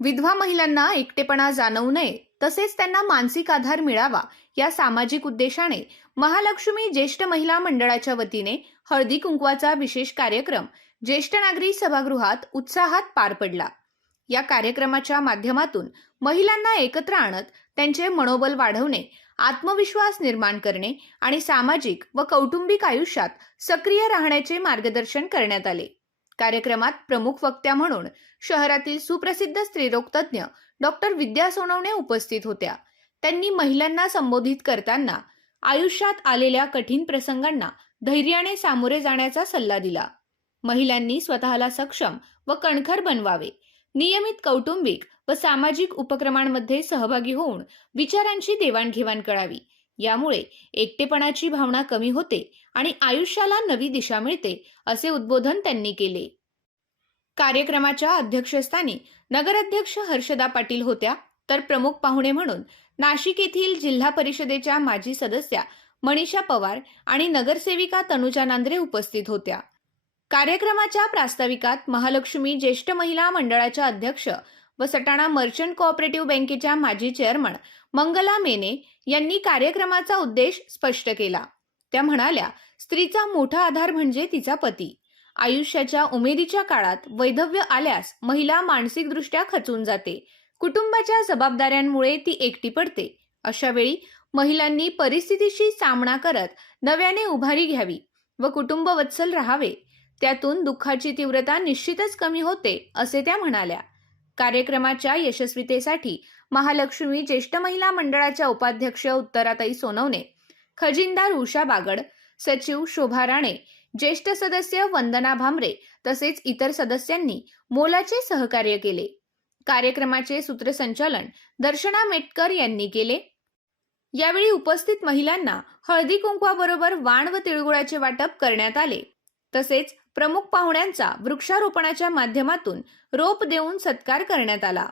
विधवा महिलांना एकटेपणा जाणवू नये तसेच त्यांना मानसिक आधार मिळावा या सामाजिक उद्देशाने महालक्ष्मी ज्येष्ठ महिला मंडळाच्या वतीने हळदी कुंकवाचा विशेष कार्यक्रम ज्येष्ठ नागरी सभागृहात उत्साहात पार पडला. या कार्यक्रमाच्या माध्यमातून महिलांना एकत्र आणत त्यांचे मनोबल वाढवणे आत्मविश्वास निर्माण करणे आणि सामाजिक व कौटुंबिक आयुष्यात सक्रिय राहण्याचे मार्गदर्शन करण्यात आले. कार्यक्रमात प्रमुख वक्त्या म्हणून शहरातील सुप्रसिद्ध स्त्रीरोग तज्ज्ञ डॉक्टर विद्या सोनवणे उपस्थित होत्या. त्यांनी महिलांना संबोधित करताना आयुष्यात आलेल्या कठीण प्रसंगांना धैर्याने सामोरे जाण्याचा सल्ला दिला. महिलांनी स्वतःला सक्षम व कणखर बनवावे. नियमित कौटुंबिक व सामाजिक उपक्रमांमध्ये सहभागी होऊन विचारांची देवाणघेवाण करावी. यामुळे एकटेपणाची भावना कमी होते आणि आयुष्याला नवी दिशा मिळते असे उद्बोधन त्यांनी केले. कार्यक्रमाच्या अध्यक्षस्थानी नगराध्यक्ष हर्षदा पाटील होत्या तर प्रमुख पाहुणे म्हणून नाशिक येथील जिल्हा परिषदेच्या माजी सदस्या मनीषा पवार आणि नगरसेविका तनुजा नांद्रे उपस्थित होत्या. कार्यक्रमाच्या प्रास्ताविकात महालक्ष्मी ज्येष्ठ महिला मंडळाच्या अध्यक्ष व सटाणा मर्चंट कोऑपरेटिव्ह बँकेच्या माजी चेअरमन मंगला मेने यांनी कार्यक्रमाचा उद्देश स्पष्ट केला. त्या म्हणाल्या स्त्रीचा मोठा आधार म्हणजे तिचा पती. आयुष्याच्या उमेदीच्या काळात वैधव्य आल्यास महिला मानसिकदृष्ट्या खचून जाते. कुटुंबाच्या जबाबदाऱ्यांमुळे ती एकटी पडते. अशा वेळी महिलांनी परिस्थितीशी सामना करत नव्याने उभारी घ्यावी व कुटुंब वत्सल राहावे. त्यातून दुःखाची तीव्रता निश्चितच कमी होते असे त्या म्हणाल्या. कार्यक्रमाच्या यशस्वीतेसाठी महालक्ष्मी ज्येष्ठ महिला मंडळाच्या उपाध्यक्ष उत्तराताई सोनवणे खजिनदार उषा बागड सचिव शोभा राणे ज्येष्ठ सदस्य वंदना भामरे तसेच इतर सदस्यांनी मोलाचे सहकार्य केले. कार्यक्रमाचे सूत्रसंचालन दर्शना मेटकर यांनी केले. यावेळी उपस्थित महिलांना हळदी कुंकवाबरोबर वाण व तिळगुळाचे वाटप करण्यात आले. तसेच प्रमुख पाहुण्यांचा वृक्षारोपणाच्या माध्यमातून रोप देऊन सत्कार करण्यात आला.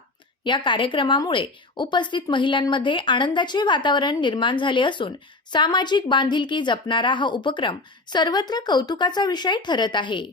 या कार्यक्रमामुळे उपस्थित महिलांमध्ये आनंदाचे वातावरण निर्माण झाले असून सामाजिक बांधिलकी जपणारा हा उपक्रम सर्वत्र कौतुकाचा विषय ठरत आहे.